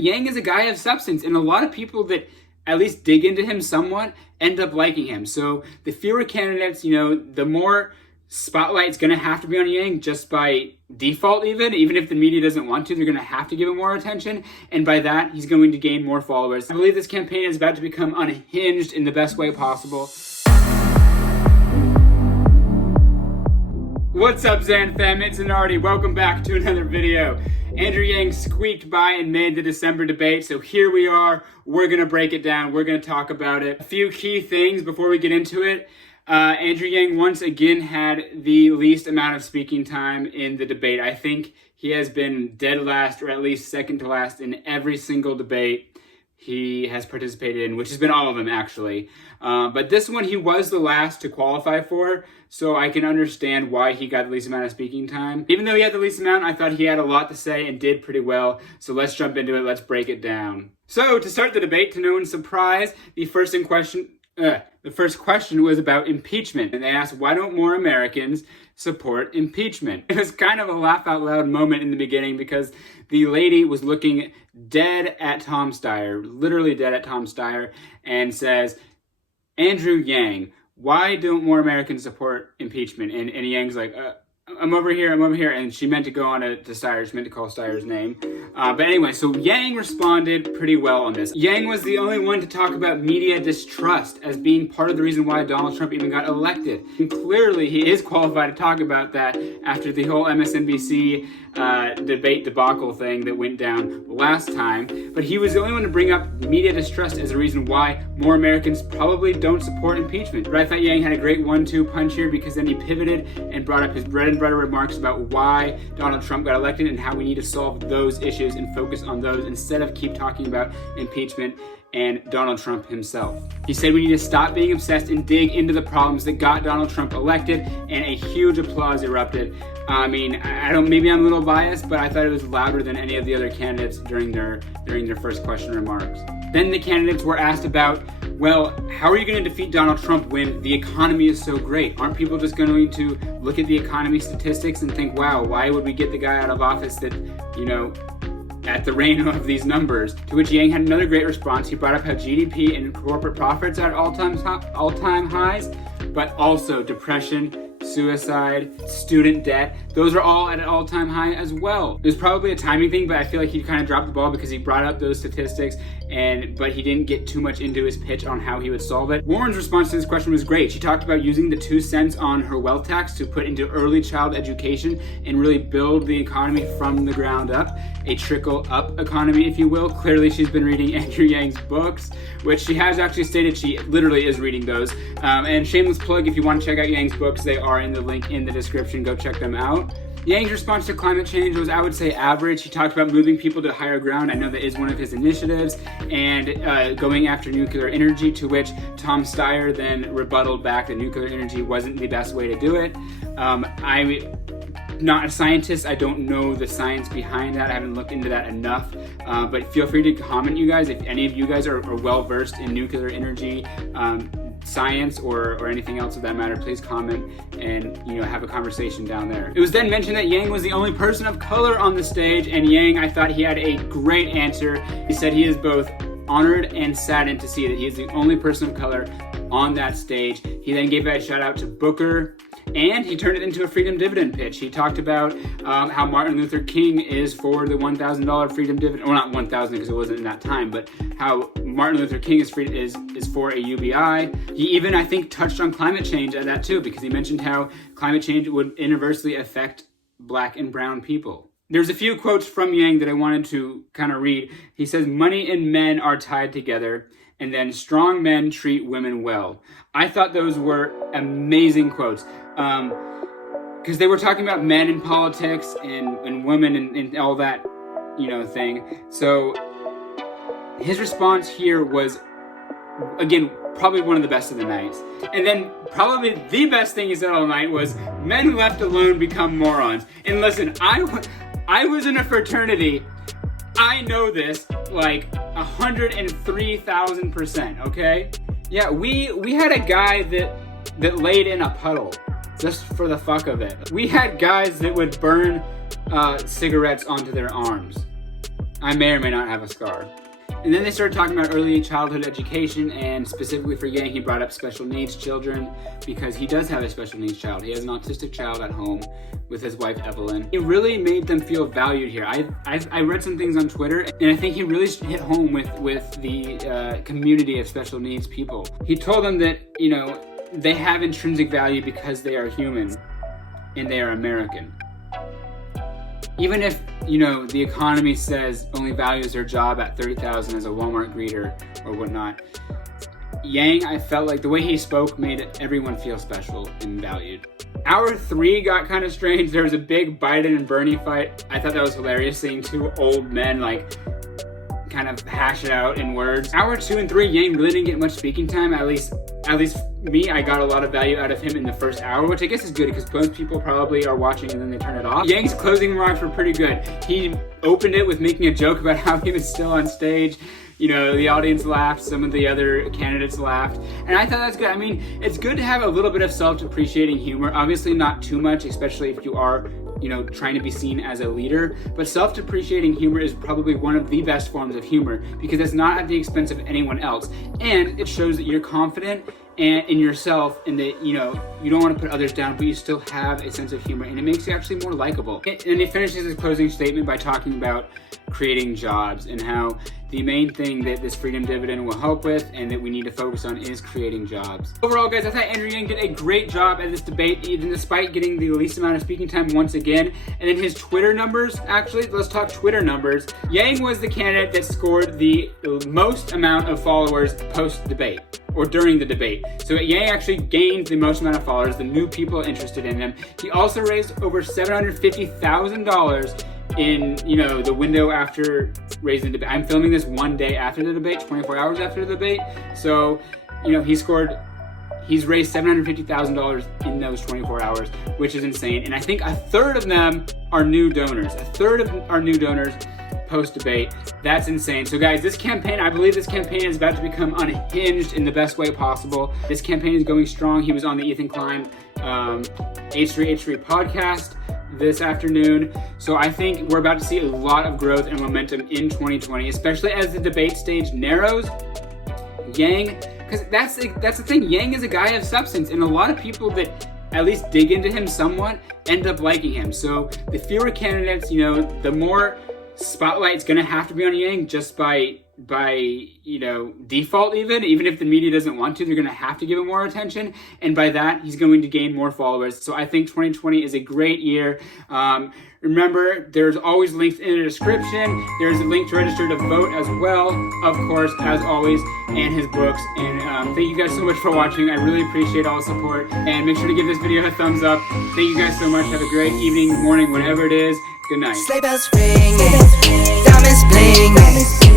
Yang is a guy of substance, and a lot of people that at least dig into him somewhat end up liking him. So the fewer candidates, the more spotlight's going to have to be on Yang just by default. Even if the media doesn't want to, they're going to have to give him more attention, and by that he's going to gain more followers. I believe this campaign is about to become unhinged in the best way possible. What's up, Zan fam? It's Zanardi. Welcome back to another video. Andrew Yang squeaked by and made the December debate, so here we are. We're going to break it down. We're going to talk about it. A few key things before we get into it. Andrew Yang once again had the least amount of speaking time in the debate. I think he has been dead last, or at least second to last, in every single debate he has participated in, which has been all of them, actually. But this one he was the last to qualify for, so I can understand why he got the least amount of speaking time. Even though he had the least amount, I thought he had a lot to say and did pretty well. So let's jump into it. Let's break it down. So to start the debate, to no one's surprise, the first question was about impeachment. And they asked, why don't more Americans support impeachment? It was kind of a laugh out loud moment in the beginning because the lady was looking dead at Tom Steyer, literally dead at Tom Steyer, and says, Andrew Yang, why don't more Americans support impeachment? And Yang's like, I'm over here. And she meant to go on to Steyer. She meant to call Steyer's name. But anyway, so Yang responded pretty well on this. Yang was the only one to talk about media distrust as being part of the reason why Donald Trump even got elected. And clearly, he is qualified to talk about that after the whole MSNBC debate debacle thing that went down last time. But he was the only one to bring up media distrust as a reason why more Americans probably don't support impeachment. But I thought Yang had a great 1-2 punch here because then he pivoted and brought up his bread and butter remarks about why Donald Trump got elected and how we need to solve those issues and focus on those instead of keep talking about impeachment and Donald Trump himself. He said we need to stop being obsessed and dig into the problems that got Donald Trump elected, and a huge applause erupted. I mean, maybe I'm a little biased, but I thought it was louder than any of the other candidates during their first question remarks. Then the candidates were asked about, well, how are you going to defeat Donald Trump when the economy is so great? Aren't people just going to look at the economy statistics and think, wow, why would we get the guy out of office that, at the reign of these numbers? To which Yang had another great response. He brought up how GDP and corporate profits are at all-time highs, but also depression, suicide, student debt, those are all at an all-time high as well. It was probably a timing thing, but I feel like he kind of dropped the ball because he brought up those statistics, but he didn't get too much into his pitch on how he would solve it. Warren's response to this question was great. She talked about using the 2 cents on her wealth tax to put into early child education and really build the economy from the ground up, a trickle-up economy, if you will. Clearly, she's been reading Andrew Yang's books, which she has actually stated she literally is reading those. And shameless plug, if you want to check out Yang's books, they are in the link in the description. Go check them out. Yang's response to climate change was, I would say, average. He talked about moving people to higher ground. I know that is one of his initiatives, and going after nuclear energy, to which Tom Steyer then rebutted back that nuclear energy wasn't the best way to do it. I'm not a scientist. I don't know the science behind that. I haven't looked into that enough. But feel free to comment, you guys, if any of you guys are well-versed in nuclear energy, science or anything else of that matter. Please comment and have a conversation down there. It was then mentioned that Yang was the only person of color on the stage, and Yang, I thought he had a great answer. He said he is both honored and saddened to see that he is the only person of color on that stage. He then gave a shout out to Booker, and he turned it into a freedom dividend pitch. He talked about how Martin Luther King is for the $1,000 freedom dividend. Well, not 1,000 because it wasn't in that time, but how Martin Luther King is for a UBI. He even, I think, touched on climate change at that too, because he mentioned how climate change would inversely affect Black and brown people. There's a few quotes from Yang that I wanted to kind of read. He says, money and men are tied together, and then strong men treat women well. I thought those were amazing quotes. Because they were talking about men in politics and women and all that, thing. So his response here was, again, probably one of the best of the night. And then probably the best thing he said all night was, men left alone become morons. And listen, I was in a fraternity. I know this like 103,000%, okay? Yeah, we had a guy that laid in a puddle just for the fuck of it. We had guys that would burn cigarettes onto their arms. I may or may not have a scar. And then they started talking about early childhood education, and specifically for Yang, he brought up special needs children because he does have a special needs child. He has an autistic child at home with his wife, Evelyn. It really made them feel valued here. I read some things on Twitter, and I think he really hit home with the community of special needs people. He told them that, you know, they have intrinsic value because they are human and they are American. Even if, you know, the economy says only values their job at $30,000 as a Walmart greeter or whatnot, Yang, I felt like the way he spoke made everyone feel special and valued. Hour 3 got kind of strange. There was a big Biden and Bernie fight. I thought that was hilarious, seeing two old men like kind of hash it out in words. Hour 2 and 3, Yang really didn't get much speaking time. At least me, I got a lot of value out of him in the first hour, which I guess is good because most people probably are watching and then they turn it off. Yang's closing remarks were pretty good. He opened it with making a joke about how he was still on stage. You know, the audience laughed, some of the other candidates laughed, and I thought that's good. I mean, it's good to have a little bit of self-depreciating humor. Obviously not too much, especially if you are, you know, trying to be seen as a leader, but self-depreciating humor is probably one of the best forms of humor because it's not at the expense of anyone else, and it shows that you're confident and in yourself, and that, you know, you don't want to put others down, but you still have a sense of humor, and it makes you actually more likable. And he finishes his closing statement by talking about creating jobs and how the main thing that this freedom dividend will help with and that we need to focus on is creating jobs. Overall, guys, I thought Andrew Yang did a great job at this debate, even despite getting the least amount of speaking time once again. And then his Twitter numbers, actually, let's talk Twitter numbers. Yang was the candidate that scored the most amount of followers post-debate, or during the debate. So Yang actually gained the most amount of followers, the new people interested in him. He also raised over $750,000 in, you know, the window after raising the debate. I'm filming this one day after the debate, 24 hours after the debate. So, you know, he's raised $750,000 in those 24 hours, which is insane. And I think a third of them are new donors. A third of our new donors post-debate. That's insane. So guys, this campaign, I believe this campaign is about to become unhinged in the best way possible. This campaign is going strong. He was on the Ethan Klein H3H3 podcast this afternoon. So I think we're about to see a lot of growth and momentum in 2020, especially as the debate stage narrows. Yang, because that's the thing, Yang is a guy of substance, and a lot of people that at least dig into him somewhat end up liking him. So the fewer candidates, you know, the more spotlight's gonna have to be on Yang just by you know, default. Even if the media doesn't want to, they're gonna have to give him more attention, and by that he's going to gain more followers. So I think 2020 is a great year. Remember, there's always links in the description. There's a link to register to vote as well, of course, as always, and his books. And thank you guys so much for watching. I really appreciate all the support, and make sure to give this video a thumbs up. Thank you guys so much. Have a great evening, morning, whatever it is. Good night. Sleigh bells ring, diamonds bling.